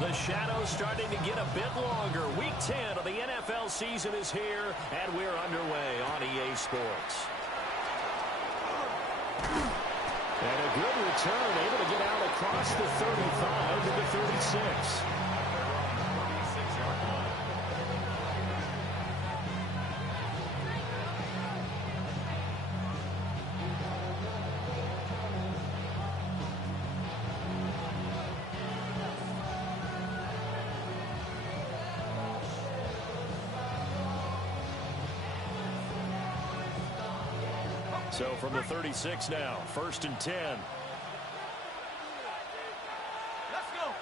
The shadow's starting to get a bit longer. Week 10 of the NFL season is here, and we're underway on EA Sports. And a good return, able to get out across the 35 to the 36. So from the 36 now, 1st and 10. Let's go.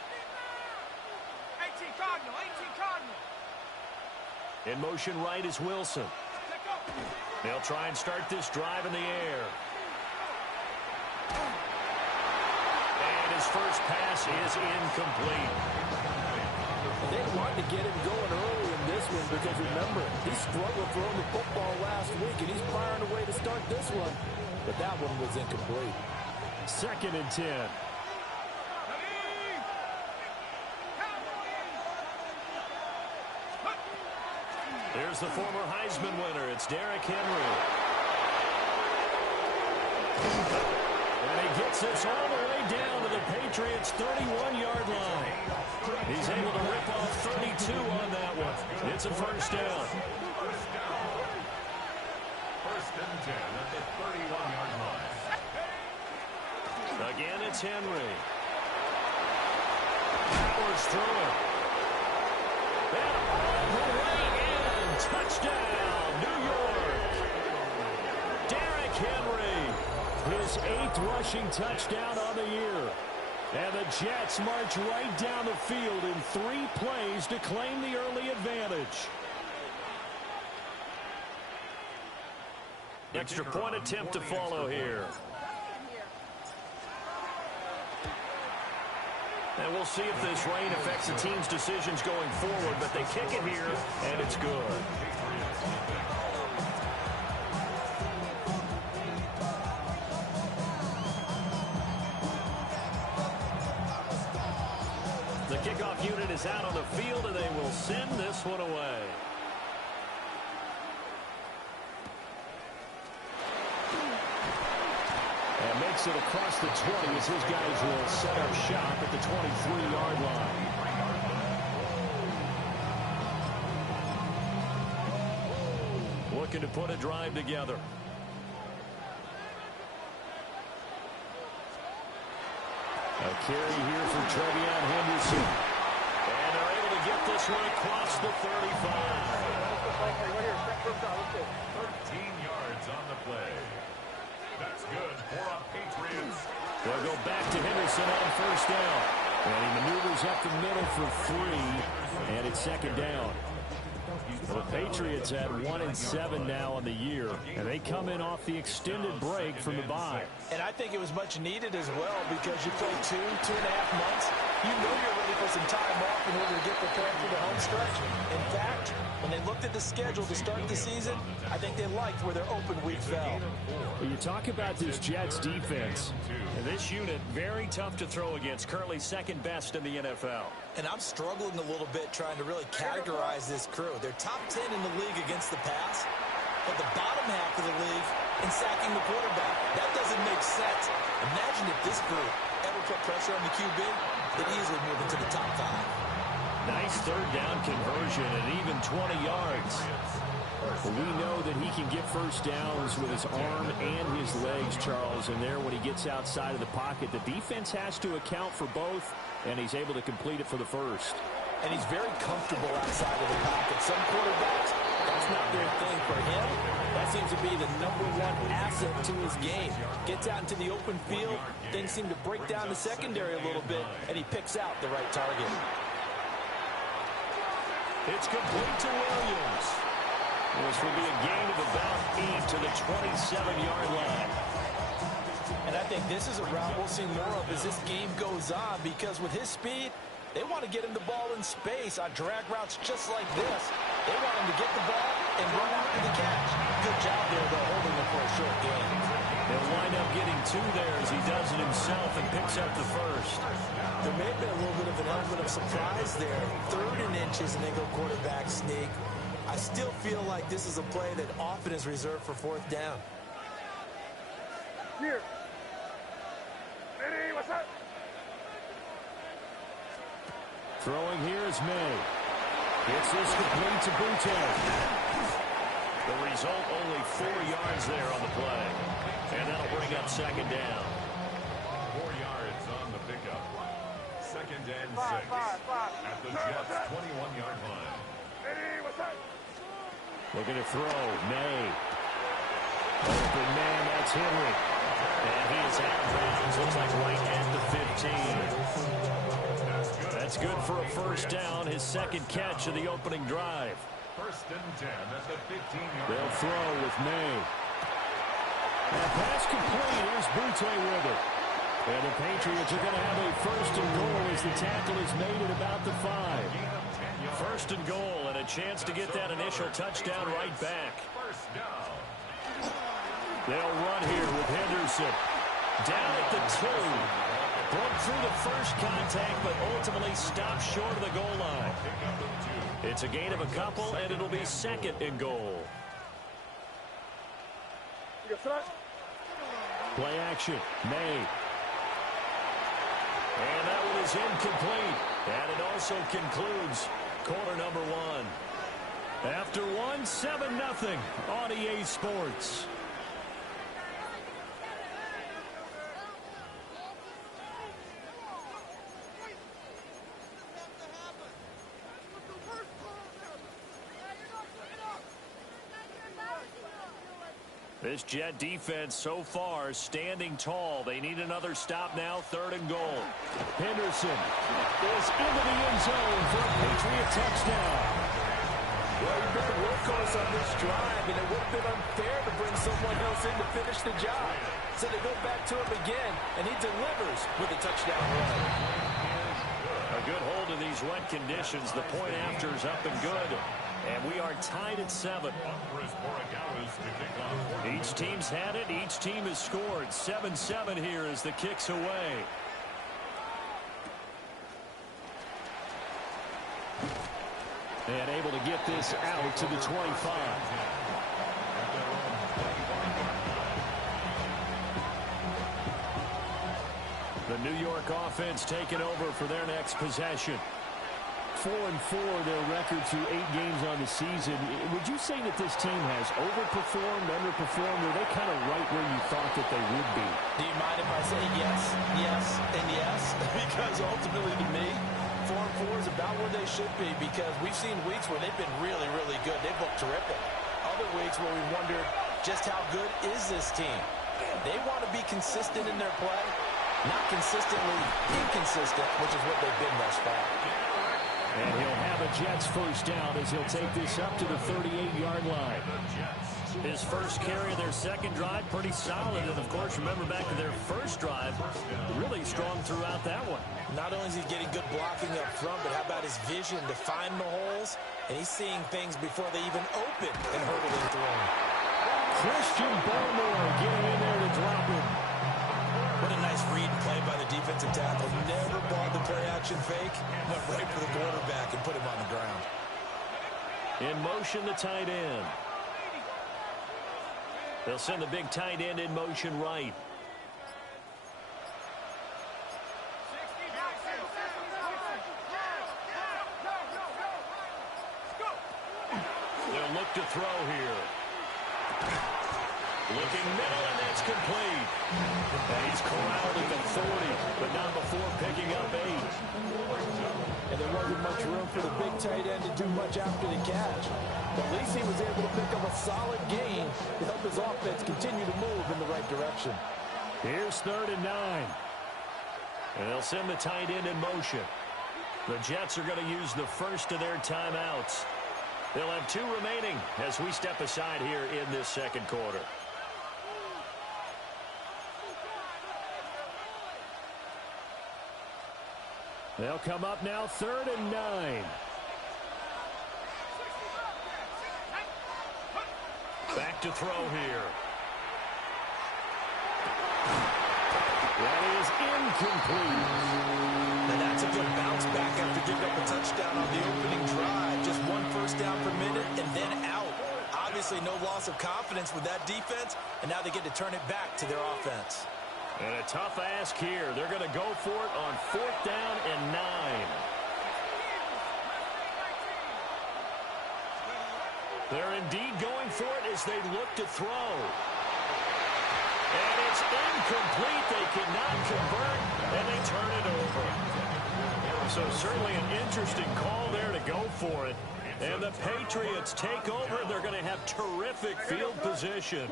18 Cardinal, 18 Cardinal. In motion right is Wilson. Let go. They'll try and start this drive in the air. And his first pass is incomplete. They want to get him going early in this one because, remember, he struggled throwing the football last week, and he's firing away to start this one. But that one was incomplete. 2nd and 10. There's the former Heisman winner. It's Derrick Henry. And he gets this all the way down to the Patriots' 31-yard line. He's able to rip off 32 on that one. It's a first down. First and 10 at the 31-yard line. Again, it's Henry. Powers through it. And all the way in. Touchdown, New York. Derrick Henry. His 8th rushing touchdown on the year. And the Jets march right down the field in 3 plays to claim the early advantage. Extra point attempt to follow here. And we'll see if this rain affects the team's decisions going forward, but they kick it here, and it's good. The kickoff unit is out on the field, and they will send this one away. And makes it across the 20 as his guys will set up shop at the 23-yard line. Looking to put a drive together. A carry here for Trevion Henderson. And they're able to get this one across the 35. 13 yards on the play. That's good for a Patriots. They'll go back to Henderson on first down. And he maneuvers up the middle for 3. And it's 2nd down. Well, the Patriots had 1-7 now on the year, and they come in off the extended break from the bye. And I think it was much needed as well because you play 2.5 months. You know you're ready for some time off in order to get prepared for the home stretch. In fact, when they looked at the schedule to start the season, I think they liked where their open week fell. Well, you talk about this Jets defense. And this unit, very tough to throw against, currently 2nd best in the NFL. And I'm struggling a little bit trying to really categorize this crew. They're top 10 in the league against the pass, but the bottom half of the league in sacking the quarterback. That doesn't make sense. Imagine if this group ever put pressure on the QB, they'd easily move into the top 5. Nice 3rd down conversion and even 20 yards. But we know that he can get first downs with his arm and his legs, Charles, and there when he gets outside of the pocket, the defense has to account for both, and he's able to complete it for the first. And he's very comfortable outside of the pocket. Some quarterbacks, that's not their thing. For him, that seems to be the #1 asset to his game. Gets out into the open field, things seem to break down the secondary a little bit, and he picks out the right target. It's complete to Williams. This will be a gain of about 8 to the 27-yard line. And I think this is a route we'll see more of as this game goes on because with his speed, they want to get him the ball in space on drag routes just like this. They want him to get the ball and run after the catch. Good job there, though, holding him for a short gain. He'll wind up getting 2 there as he does it himself and picks up the first. There may have been a little bit of an element of surprise there. 3rd and inches and they go quarterback sneak. I still feel like this is a play that often is reserved for 4th down. Here. Ready, what's up? Throwing here is May. Gets this complete to Butte. The result, only 4 yards there on the play. And that'll bring up 2nd down. 4 yards on the pickup. 2nd and 6. At the Jets' 21-yard line. Ready, what's up? Looking to throw. May. Open man, that's Henry. And he is out of bounds. Looks like right at the 15. That's good for a first down. His 2nd catch of the opening drive. 1st and 10 at the 15-yard line. They'll throw with May. And pass complete. Here's Butte with it. And the Patriots are going to have a 1st and goal as the tackle is made at about the 5. 1st and goal and a chance to get that initial touchdown right back. First down. They'll run here with Henderson. Down at the 2. Broke through the first contact, but ultimately stopped short of the goal line. It's a gain of a couple, and it'll be 2nd and goal. Play action. May. And that one is incomplete. And it also concludes quarter number 1. After 1, 7-0 on EA Sports. This Jet defense so far standing tall. They need another stop now. 3rd and goal. Henderson is into the end zone for a Patriot touchdown. Well, you've been the workhorse on this drive, and it would have been unfair to bring someone else in to finish the job. So they go back to him again, and he delivers with a touchdown run. A good hold of these wet conditions. The point after is up and good. And we are tied at 7. Each team's had it. Each team has scored. 7-7 here as the kick's away. And able to get this out to the 25. The New York offense taking over for their next possession. 4-4 their record through 8 games on the season. Would you say that this team has overperformed, underperformed, or are they kind of right where you thought that they would be? Do you mind if I say yes, yes, and yes? Because ultimately to me, 4-4 is about where they should be, because we've seen weeks where they've been really, really good. They've looked terrific. Other weeks where we wondered just how good is this team. They want to be consistent in their play, not consistently inconsistent, which is what they've been thus far. And he'll have a Jets first down as he'll take this up to the 38-yard line. His first carry of their 2nd drive, pretty solid. And, of course, remember back to their first drive, really strong throughout that one. Not only is he getting good blocking up front, but how about his vision to find the holes? And he's seeing things before they even open and hurdling through them. Christian Barmore getting in there to drop him. What a nice read and play by the defensive tackle. Never bought the play-action fake. Went right for the quarterback and put him on the ground. In motion, the tight end. They'll send the big tight end in motion right. They'll look to throw here. Looking middle, and that's complete. And he's corralled at the 40, but not before picking up 8. And there wasn't much room for the big tight end to do much after the catch. But at least he was able to pick up a solid gain to help his offense continue to move in the right direction. Here's 3rd and 9. And they'll send the tight end in motion. The Jets are going to use the first of their timeouts. They'll have 2 remaining as we step aside here in this 2nd quarter. They'll come up now, 3rd and 9. Back to throw here. That is incomplete. And that's a good bounce back after giving up a touchdown on the opening drive. Just 1 first down per minute and then out. Obviously no loss of confidence with that defense, and now they get to turn it back to their offense. And a tough ask here. They're going to go for it on 4th down and 9. They're indeed going for it as they look to throw. And it's incomplete. They cannot convert, and they turn it over. So certainly an interesting call there to go for it. And the Patriots take over. They're going to have terrific field position.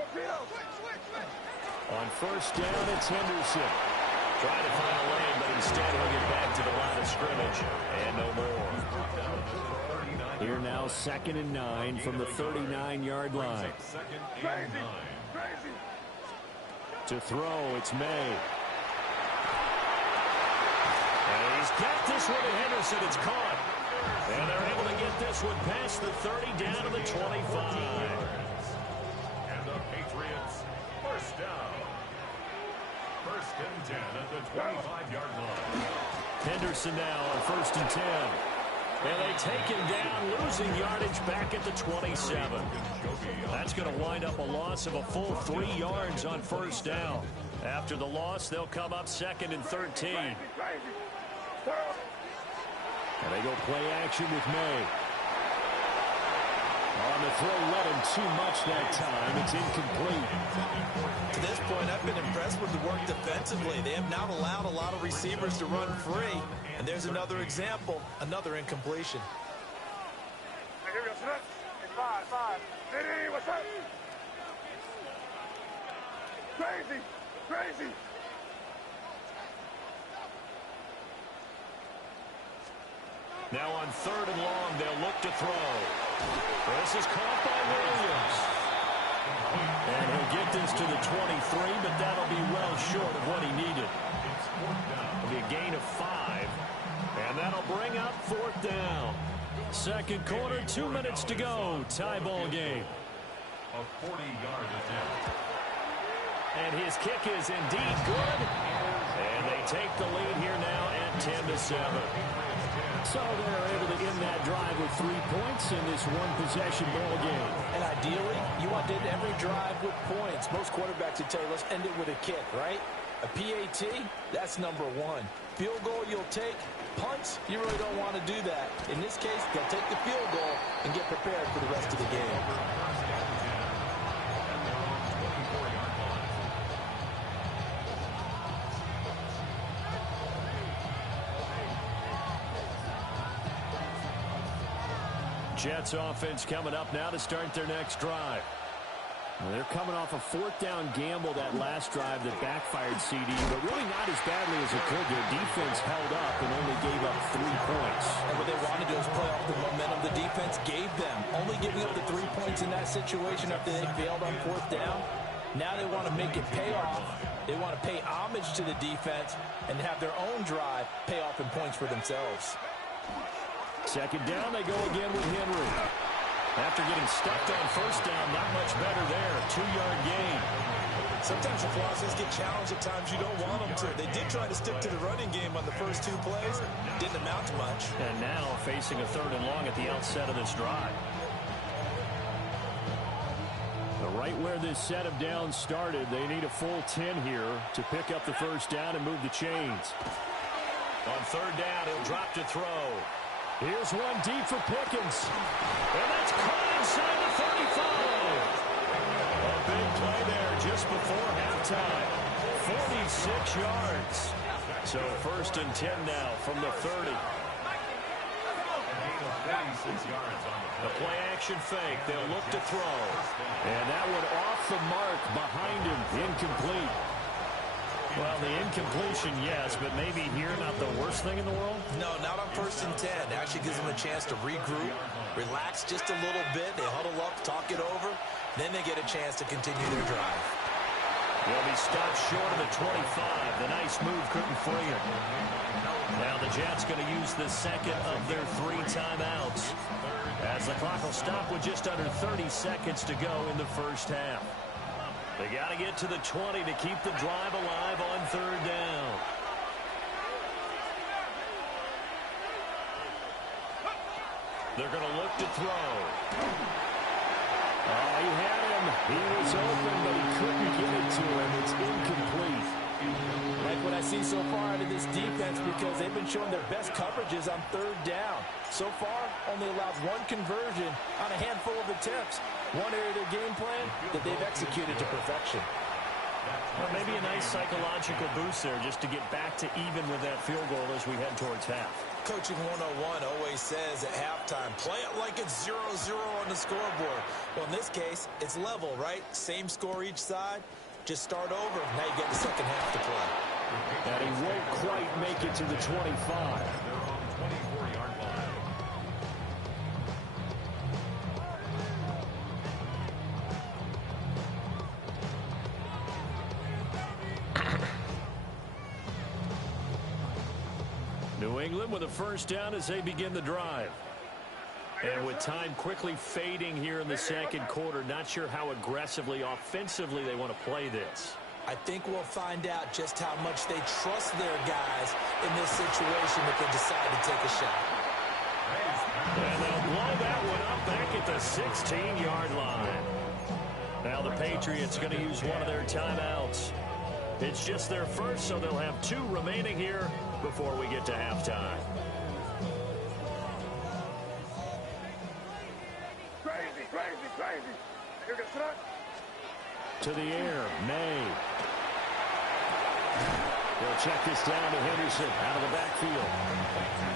On 1st down, it's Henderson. Trying to find a lane, but instead he'll get back to the line of scrimmage. And no more. Here now, 2nd and 9 from the 39-yard line. To throw, it's May. And he's got this one to Henderson. It's caught. And they're able to get this one past the 30 down to the 25. And the Patriots, 1st down. 1st and 10 at the 25-yard line. Henderson now on 1st and 10. And they take him down, losing yardage back at the 27. That's going to wind up a loss of a full 3 yards on 1st down. After the loss, they'll come up 2nd and 13. And they go play action with May. On the throw, led him too much that time. It's incomplete. To this point, I've been impressed with the work defensively. They have not allowed a lot of receivers to run free. And there's another example, another incompletion. Crazy. Now on 3rd and long, they'll look to throw. This is caught by Williams. And he'll get this to the 23, but that'll be well short of what he needed. It'll be a gain of 5. And that'll bring up 4th down. 2nd quarter, 2 minutes to go. Tie ball game. A 40-yard attempt. And his kick is indeed good. And they take the lead here now at 10-7. So they're able to end that drive with 3 points in this one-possession ball game. And ideally, you want to end every drive with points. Most quarterbacks would tell you, let's end it with a kick, right? A PAT, that's number 1. Field goal you'll take. Punts, you really don't want to do that. In this case, they'll take the field goal and get prepared for the rest of the game. Jets offense coming up now to start their next drive. Well, they're coming off a 4th down gamble that last drive that backfired CD, but really not as badly as it could. Their defense held up and only gave up 3 points. And what they wanted to do is play off the momentum the defense gave them. Only giving up the 3 points in that situation after they failed on 4th down. Now they want to make it pay off. They want to pay homage to the defense and have their own drive pay off in points for themselves. 2nd down, they go again with Henry. After getting stuffed on 1st down, not much better there. 2-yard gain. Sometimes the philosophies get challenged at times you don't want them to. They did try to stick to the running game on the first 2 plays. Didn't amount to much. And now facing a 3rd and long at the outset of this drive. Right where this set of downs started, they need a full 10 here to pick up the 1st down and move the chains. On 3rd down, he'll drop to throw. Here's one deep for Pickens. And that's caught inside the 35. A big play there just before halftime. 46 yards. So 1st and 10 now from the 30. The play action fake. They'll look to throw. And that one off the mark behind him. Incomplete. Well, the incompletion, yes, but maybe here not the worst thing in the world? No, not on 1st and 10. It actually gives them a chance to regroup, relax just a little bit. They huddle up, talk it over. Then they get a chance to continue their drive. They'll be stopped short of the 25. The nice move couldn't free him. Now the Jets going to use the 2nd of their 3 timeouts, as the clock will stop with just under 30 seconds to go in the 1st half. They got to get to the 20 to keep the drive alive on 3rd down. They're going to look to throw. Oh, he had him. He was open, but he couldn't get it to him. It's incomplete. Like what I see so far out of this defense, because they've been showing their best coverages on 3rd down. So far, only allowed 1 conversion on a handful of attempts. One area of their game plan that they've executed to perfection. Well, maybe a nice psychological boost there just to get back to even with that field goal as we head towards half. Coaching 101 always says at halftime, play it like it's 0-0 on the scoreboard. Well, in this case, it's level, right? Same score each side. Just start over. Now you get the second half to play. And he won't quite make it to the 25. They're on the 24-yard line. New England with a first down as they begin the drive. And with time quickly fading here in the second quarter, not sure how aggressively, offensively they want to play this. I think we'll find out just how much they trust their guys in this situation if they decide to take a shot. And they'll blow that one up back at the 16-yard line. Now the Patriots are going to use one of their timeouts. It's just their first, so they'll have 2 remaining here before we get to halftime. Crazy. Here goes Trot. To the air, May. They'll check this down to Henderson out of the backfield.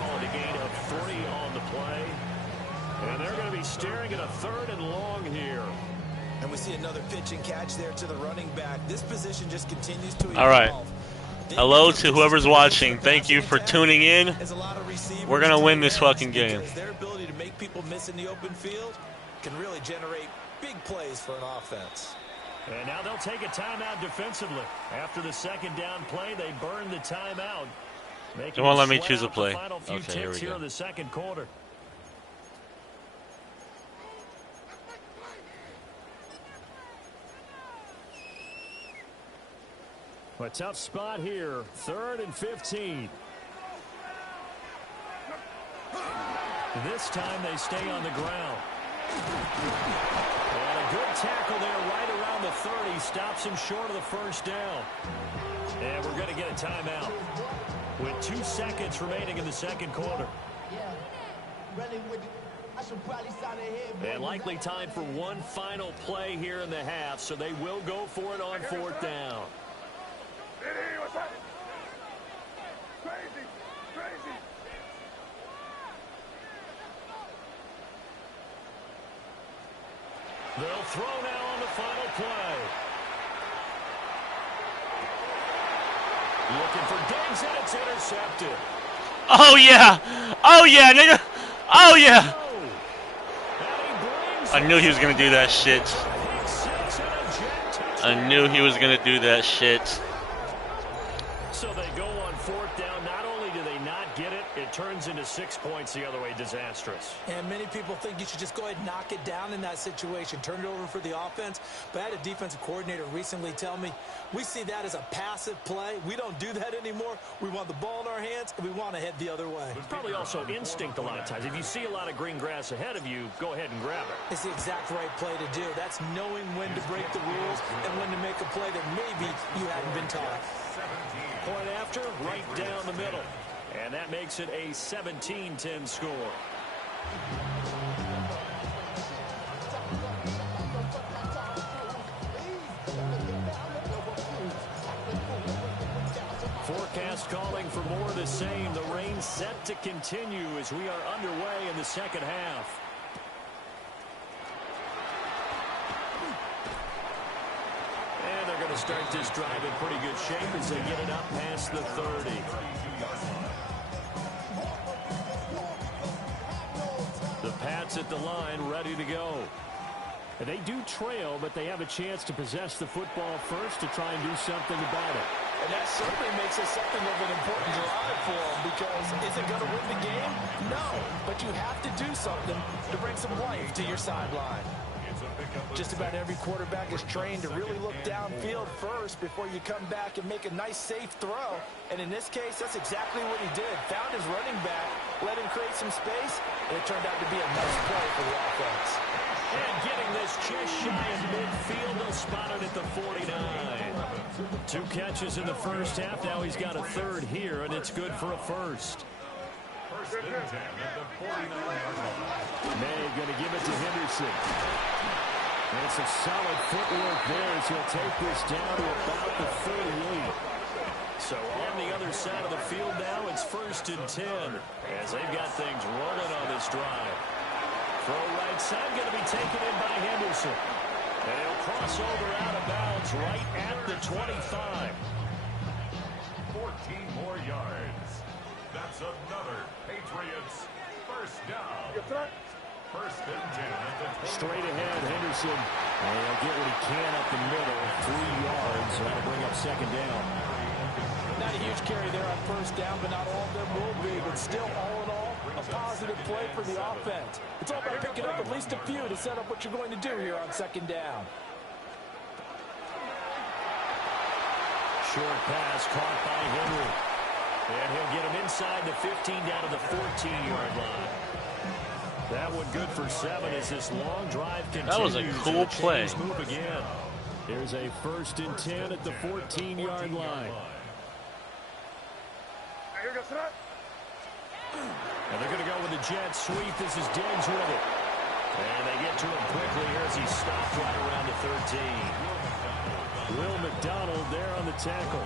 Call it a gain of 3 on the play. And they're going to be staring at a 3rd and long here. And we see another pitch and catch there to the running back. This position just continues to evolve. All right. Hello to whoever's watching. Thank you for tuning in. We're going to win this fucking game. Their ability to make people miss in the open field can really generate big plays for an offense. And now they'll take a timeout defensively. After the second down play, they burn the timeout. They won't let me choose a play. Okay, here we go. In the second quarter. A tough spot here. 3rd and 15. This time they stay on the ground. And a good tackle there right around the 30. Stops him short of the first down. And we're going to get a timeout with 2 seconds remaining in the second quarter. And likely time for one final play here in the half, so they will go for it on 4th down. Crazy. They'll throw now on the final play. Looking for Diggs, and it's intercepted. Oh, yeah. Oh, yeah, nigga. Oh, yeah. I knew he was going to do that shit. I knew he was going to do that shit. So they go on 4th down. Not only do they not get it, it turns into 6 points the other way. Disastrous. And many people think you should just go ahead and knock it down in that situation. Turn it over for the offense. But I had a defensive coordinator recently tell me, we see that as a passive play. We don't do that anymore. We want the ball in our hands, and we want to head the other way. It's probably also instinct a lot of times. If you see a lot of green grass ahead of you, go ahead and grab it. It's the exact right play to do. That's knowing when to break the rules and when to make a play that maybe you hadn't been taught. Point after, right down the middle. And that makes it a 17-10 score. Forecast calling for more of the same. The rain set to continue as we are underway in the second half. And they're going to start this drive in pretty good shape as they get it up past the 30. The Pats at the line, ready to go. And they do trail, but they have a chance to possess the football first to try and do something about it. And that certainly makes it something of an important drive for them, because is it going to win the game? No, but you have to do something to bring some life to your sideline. It's a Just about every quarterback is trained to really look downfield first before you come back and make a nice, safe throw. And in this case, that's exactly what he did. Found his running back, let him create some space, and it turned out to be a nice play for the offense. And getting this just shy of midfield, they'll spot it at the 49. 2 catches in the first half. Now he's got a third here, and it's good for a first. First and 10 at the 49-yard line. May going to give it to Henderson. And some solid footwork there as he'll take this down to about the 38. So on the other side of the field now, it's first and 10 as they've got things rolling on this drive. Throw right side going to be taken in by Henderson. And he'll cross over out of bounds right at the 25. 14 more yards. That's another Patriots first down. First and 10 at the 20. Straight ahead, Henderson. And he'll get what he can up the middle. 3 yards. That'll bring up second down. Not a huge carry there on first down, but not all of them will be. But still, all in all, a positive play for the offense. It's all about picking up at least a few to set up what you're going to do here on second down. Short pass caught by Henry. And he'll get him inside the 15 down to the 14-yard line. That one good for 7 as this long drive continues. That was a cool play. Move again. There's a first and 10 at the 14-yard line. Here goes tonight. And they're going to go with the jet sweep. This is Diggs with it. And they get to him quickly here as he stopped right around the 13. Will McDonald there on the tackle.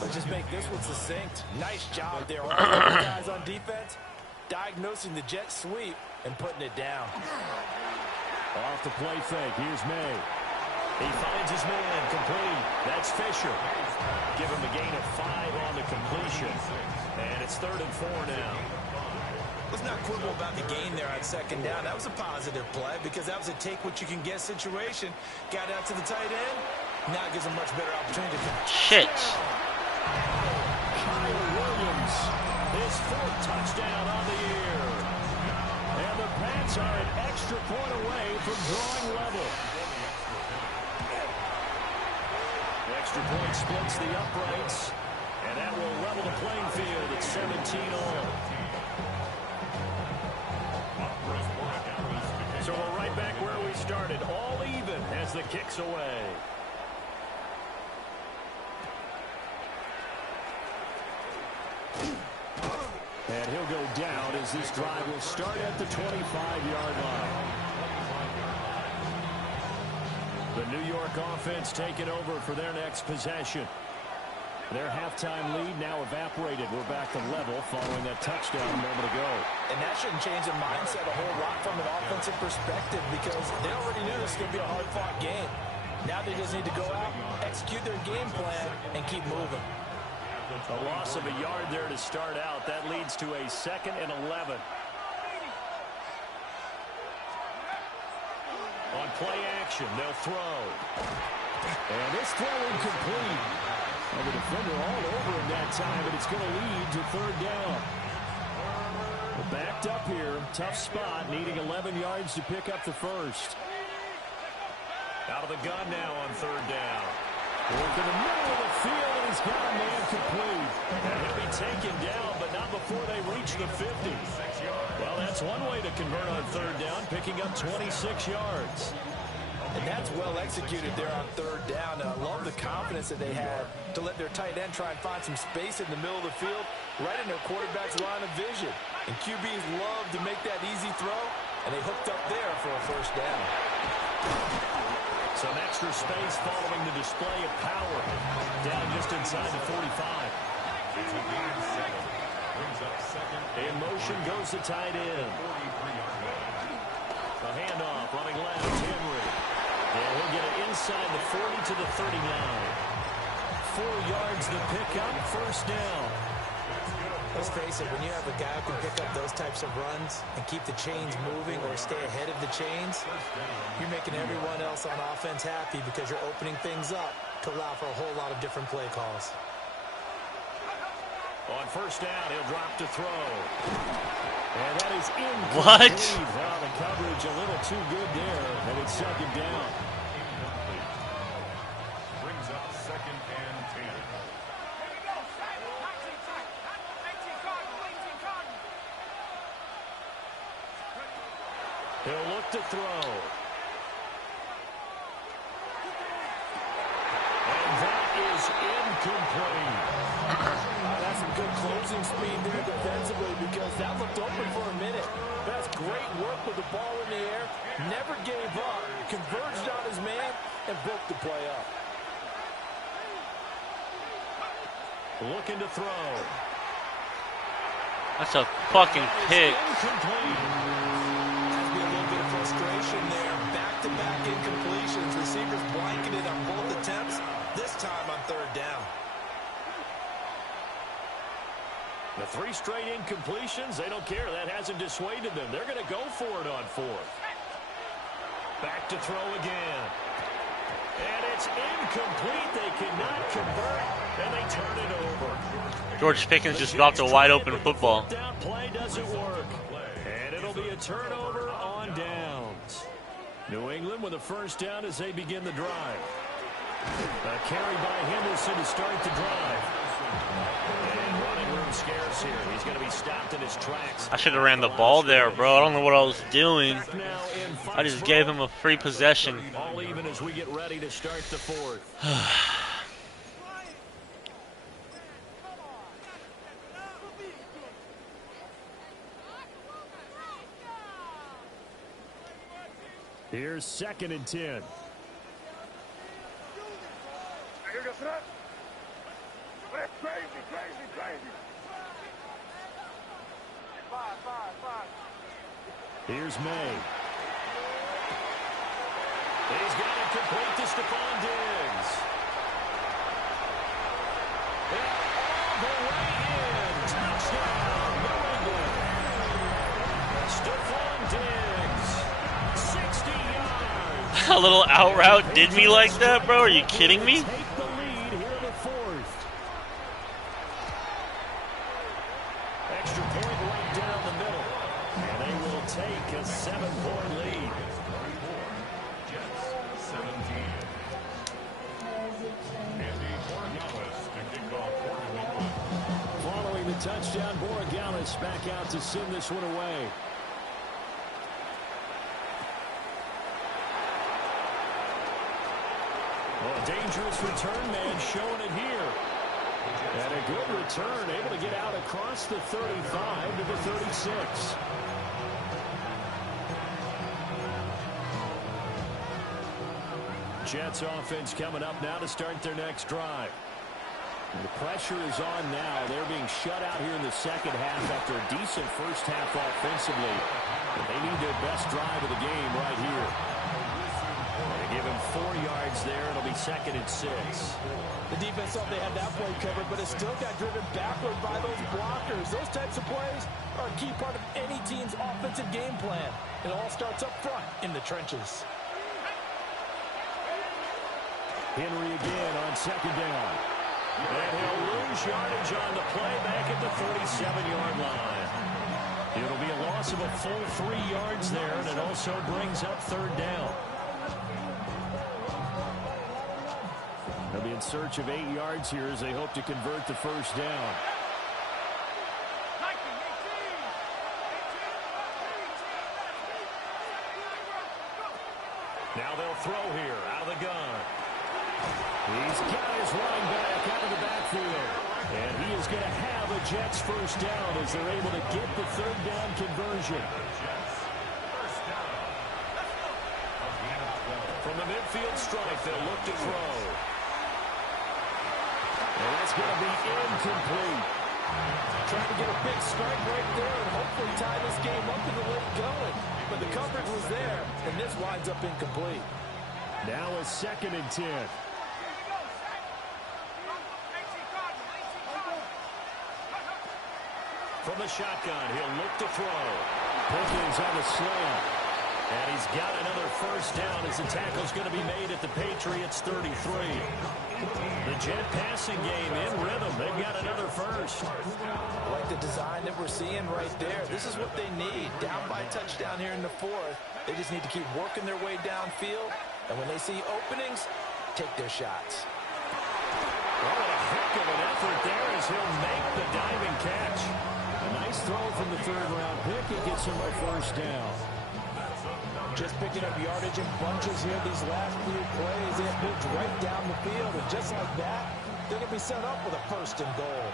Let's just make this one succinct. Nice job there. All the guys on defense diagnosing the jet sweep and putting it down. Off the play fake. Here's May. He finds his man complete. That's Fisher. Give him a gain of 5 on the completion. And it's 3rd and 4 now. Let's not quibble about the gain there on second down. That was a positive play because that was a take-what-you-can-get situation. Got out to the tight end. Now it gives him much better opportunity to Shit. Kyle Williams, his 4th touchdown on the year. And the Pats are an extra point away from drawing level. The extra point splits the uprights, and that will level the playing field at 17-all. So we're right back where we started, all even as the kick's away. And he'll go down as this drive will start at the 25-yard line. The New York offense taking over for their next possession. Their halftime lead now evaporated. We're back to level following that touchdown a moment ago. And that shouldn't change their mindset a whole lot from an offensive perspective because they already knew this was going to be a hard-fought game. Now they just need to go out, execute their game plan, and keep moving. A loss of a yard there to start out. That leads to a 2nd and 11. On play action, they'll throw. And this throw incomplete. And the defender all over him that time, but it's going to lead to 3rd down. We're backed up here. Tough spot, needing 11 yards to pick up the first. Out of the gun now on 3rd down. Work in the middle of the field, and he's got a man complete. And he'll be taken down, but not before they reach the 50. Well, that's one way to convert on 3rd down, picking up 26 yards. And that's well executed there on 3rd down. And I love the confidence that they had to let their tight end try and find some space in the middle of the field, right in their quarterback's line of vision. And QBs love to make that easy throw, and they hooked up there for a first down. Some extra space following the display of power. Down just inside the 45. In motion goes the tight end. A handoff running left, Henry. And he'll get it inside the 40 to the 39. 4 yards the pickup, first down. Let's face it, when you have a guy who can pick up those types of runs and keep the chains moving or stay ahead of the chains, you're making everyone else on offense happy because you're opening things up to allow for a whole lot of different play calls. On first down, he'll drop to throw. And that is incomplete. What? Well, the coverage a little too good there, and it's second down. Brings up 2nd and 10. He'll look to throw. And that is incomplete. That's some good closing speed there defensively because that looked open for a minute. That's great work with the ball in the air. Never gave up. Converged on his man and broke the play up. Looking to throw. That's a fucking pick. Incomplete. Frustration there. Back-to-back incompletions. Receivers blanketed on both attempts. This time on 3rd down. The 3 straight incompletions, they don't care. That hasn't dissuaded them. They're going to go for it on 4th. Back to throw again. And it's incomplete. They cannot convert, and they turn it over. George Pickens just dropped a wide open football. Down play doesn't work. And it'll be a turnover on downs. New England with a first down as they begin the drive. A carry by Henderson to start the drive. And running room scarce here. He's going to be stopped in his tracks. I should have ran the ball there, bro. I don't know what I was doing. I just gave him a free possession. All even as we get ready to start the 4th. Here's 2nd and 10. Here goes that. That's crazy, crazy, crazy. 5. Here's May. He's got it complete to Stephon Diggs. And all the way in. Touchdown, New England. Stephon Diggs, 60 yards. A little out route did me like that, bro? Are you kidding me? Take the lead here in the 4th. Extra point right down the middle. And they will take a 7-point lead. Jets 17. Andy Borregales to kick off for New England. Following the touchdown, Borregales back out to send this one away. Well, a dangerous return man showing it here. And a good return, able to get out across the 35 to the 36. Jets offense coming up now to start their next drive. And the pressure is on now. They're being shut out here in the second half after a decent first half offensively. But they need their best drive of the game right here. They give him 4 yards there. It'll be 2nd and 6. The defense thought they had that play covered, but it still got driven backward by those blockers. Those types of plays are a key part of any team's offensive game plan. It all starts up front in the trenches. Henry again on 2nd down. And he'll lose yardage on the play back at the 37-yard line. It'll be a loss of a full 3 yards there, and it also brings up 3rd down. They'll be in search of 8 yards here as they hope to convert the first down. Now they'll throw here out of the gun. He's got his running back out of the backfield. And he is going to have a Jets first down as they're able to get the 3rd down conversion. From the midfield stripe, they'll look to throw. And that's going to be incomplete. Trying to get a big strike right there and hopefully tie this game up in the late going. But the coverage was there, and this winds up incomplete. Now a 2nd and 10. From the shotgun, he'll look to throw. Pickens on the slant. And he's got another first down as the tackle's going to be made at the Patriots 33. The Jet passing game in rhythm. They've got another first. I like the design that we're seeing right there. This is what they need. Down by a touchdown here in the fourth. They just need to keep working their way downfield. And when they see openings, take their shots. What a heck of an effort there as he'll make the diving catch. A nice throw from the third-round pick. It gets him a first down. Just picking up yardage in bunches here these last few plays. They have moved right down the field. And just like that, they're going to be set up with a first and goal.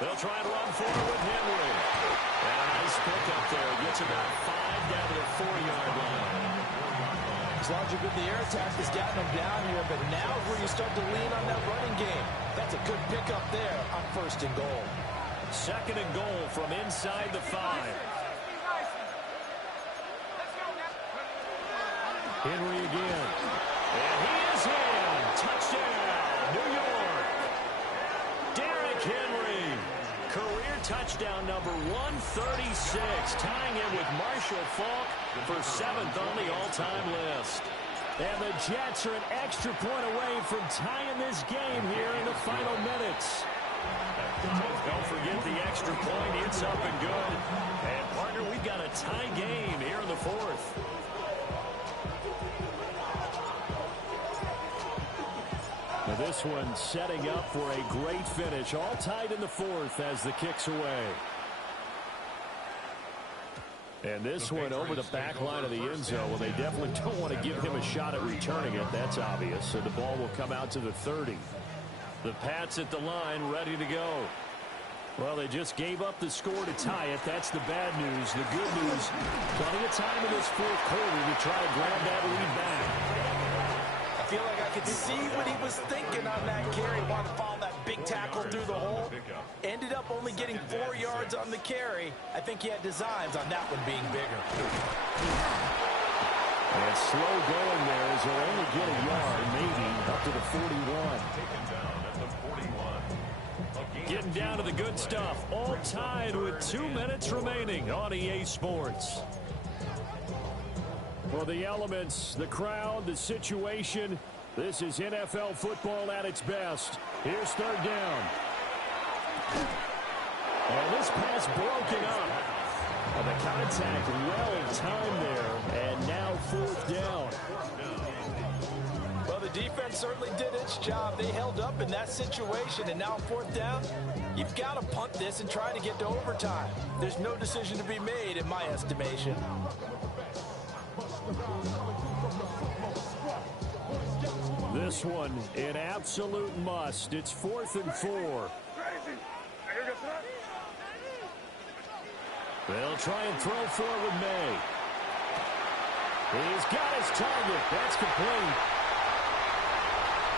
They'll try and run forward with Henry. And a nice pickup there. Gets about 5 down to the 4-yard line. His logic with the air attack has gotten him down here, but now is where you start to lean on that running game. That's a good pickup there on first and goal. Second and goal from inside the 5. Henry again. And he is in. Touchdown, New York. Derrick Henry. Career touchdown number 136. Tying in with Marshall Faulk for 7th on the all-time list. And the Jets are an extra point away from tying this game here in the final minutes. Don't forget the extra point. It's up and good. And, partner, we've got a tie game here in the fourth. Now this one setting up for a great finish. All tied in the fourth as the kick's away. And this one over the back line of the end zone. Well, they definitely don't want to give him a shot at returning it. That's obvious. So the ball will come out to the 30. The Pats at the line ready to go. Well, they just gave up the score to tie it. That's the bad news. The good news, plenty of time in this fourth quarter to try to grab that lead back. I feel like I could see what he was thinking on that carry. Wanted to follow that big tackle through the hole. Ended up only getting 4 yards on the carry. I think he had designs on that one being bigger. And slow going there as he'll only get a yard, maybe up to the 41. Getting down to the good stuff. All tied with 2 minutes remaining on EA Sports. For the elements, the crowd, the situation, this is NFL football at its best. Here's third down. And this pass broken up. And the contact well timed there. And now fourth down. Well, the defense certainly did its job. They held up in that situation. And now fourth down, you've got to punt this and try to get to overtime. There's no decision to be made in my estimation. This one, an absolute must. It's 4th and 4. They'll try and throw forward May. He's got his target. That's complete.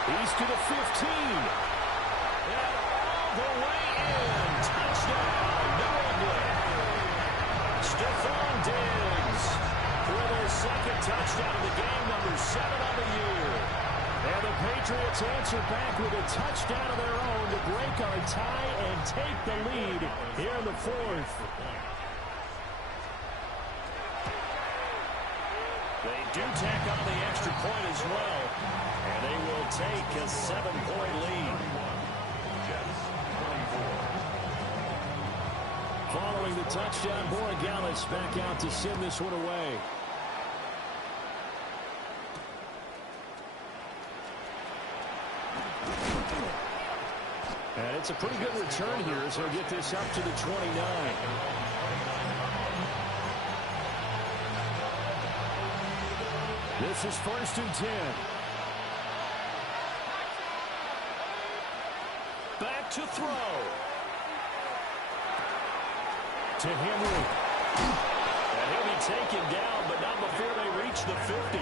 He's to the 15. And all the way in. Touchdown, New England. Stephon Diggs for their second touchdown of the game, number 7 on the year. And the Patriots answer back with a touchdown of their own to break our tie and take the lead here in the fourth. They do tack on the extra point as well, and they will take a 7-point lead. Following the touchdown, Borregales back out to send this one away. And it's a pretty good return here, so he'll get this up to the 29. This is 1st and 10. Back to throw. To Henry. And he'll be taken down, but not before they reach the 50.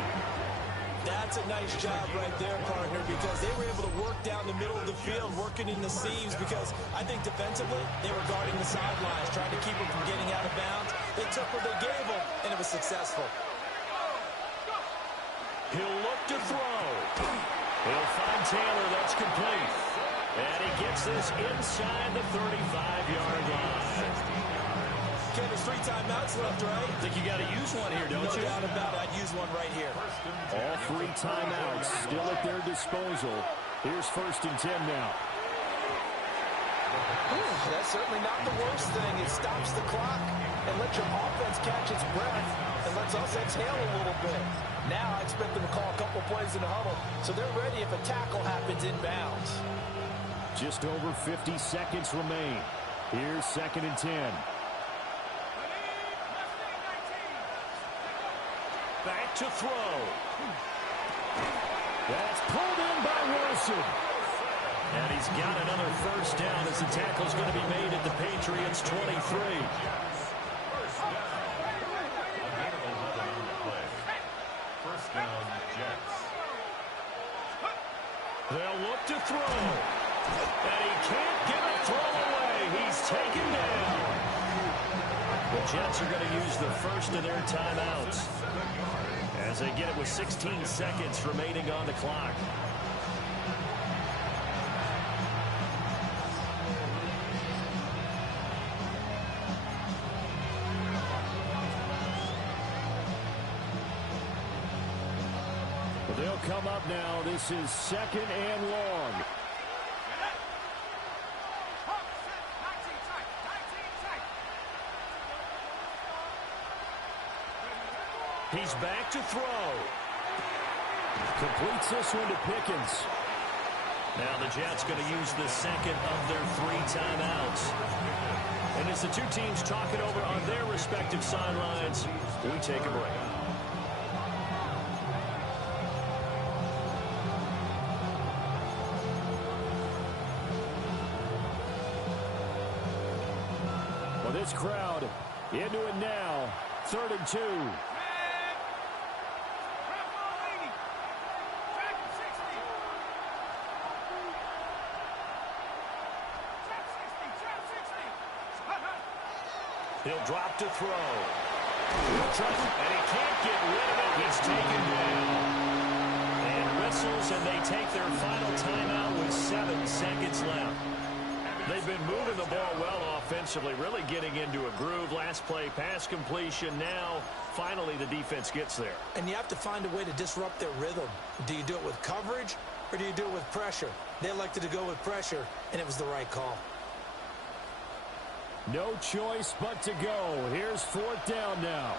That's a nice job right there, partner, because they were able to work down the middle of the field, working in the seams, because I think defensively they were guarding the sidelines, trying to keep them from getting out of bounds. They took what they gave them, and it was successful. He'll look to throw. He'll find Taylor. That's complete. And he gets this inside the 35-yard line. Okay, there's 3 timeouts left, right? I think you got to use one here, don't you? No doubt about it. I'd use one right here. All 3 timeouts still at their disposal. Here's 1st and 10 now. That's certainly not the worst thing. It stops the clock and lets your offense catch its breath and lets us exhale a little bit. Now I expect them to call a couple plays in the huddle so they're ready if a tackle happens inbounds. Just over 50 seconds remain. Here's 2nd and 10. Back to throw. That's pulled in by Wilson. And he's got another 1st down as the tackle's going to be made at the Patriots' 23. First down, Jets. They'll look to throw. And he can't get a throw away. He's taken down. The Jets are going to use the first of their timeouts as they get it with 16 seconds remaining on the clock. They'll come up now. This is 2nd and long. He's back to throw. Completes this one to Pickens. Now the Jets going to use the 2nd of their 3 timeouts. And as the 2 teams talk it over on their respective sidelines, we take a break. Well, this crowd into it now. 3rd and 2. He'll drop to throw. And he can't get rid of it. He's taken down. And whistles, and they take their final timeout with 7 seconds left. They've been moving the ball well offensively, really getting into a groove. Last play, pass completion. Now, finally, the defense gets there. And you have to find a way to disrupt their rhythm. Do you do it with coverage, or do you do it with pressure? They elected to go with pressure, and it was the right call. No choice but to go. Here's 4th down now.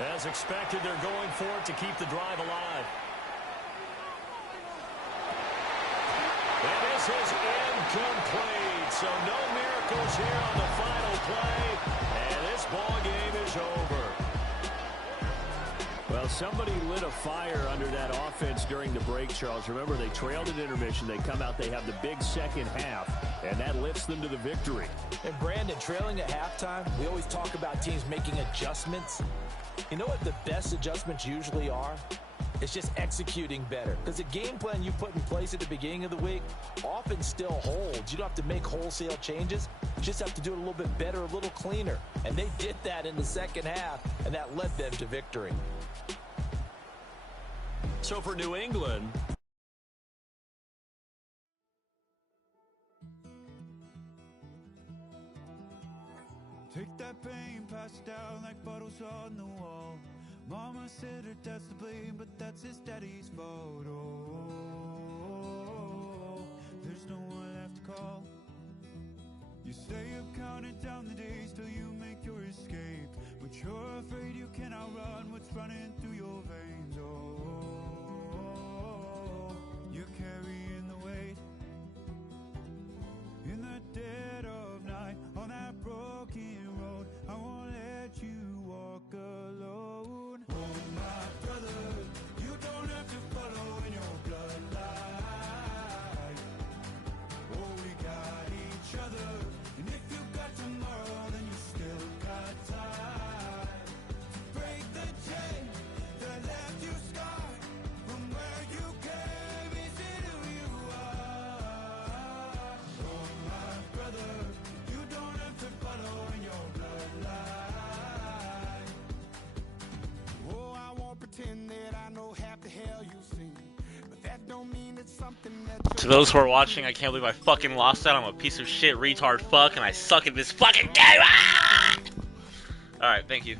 As expected, they're going for it to keep the drive alive. And this is incomplete. So no miracles here on the final play. And this ball game is over. Well, somebody lit a fire under that offense during the break, Charles. Remember, they trailed at intermission. They come out, they have the big second half, and that lifts them to the victory. And Brandon, trailing at halftime, we always talk about teams making adjustments. You know what the best adjustments usually are? It's just executing better. Because the game plan you put in place at the beginning of the week often still holds. You don't have to make wholesale changes. You just have to do it a little bit better, a little cleaner. And they did that in the second half, and that led them to victory. So for New England, take that pain, pass it down like bottles on the wall. Mama said her dad's to blame, but that's his daddy's fault. Oh, there's no one left to call. You stay up counting down the days till you make your escape, but you're afraid you cannot run what's running through your veins. Oh, you're carrying the weight in the dead of night on that broken road. I won't let you walk alone. Oh, my brother, you don't have to follow in your bloodline. Oh, we got each other, and if you got tomorrow, then you still got time to break the chain that To those who are watching, I can't believe I fucking lost that. I'm a piece of shit, retard fuck, and I suck at this fucking game. Ah! Alright, thank you.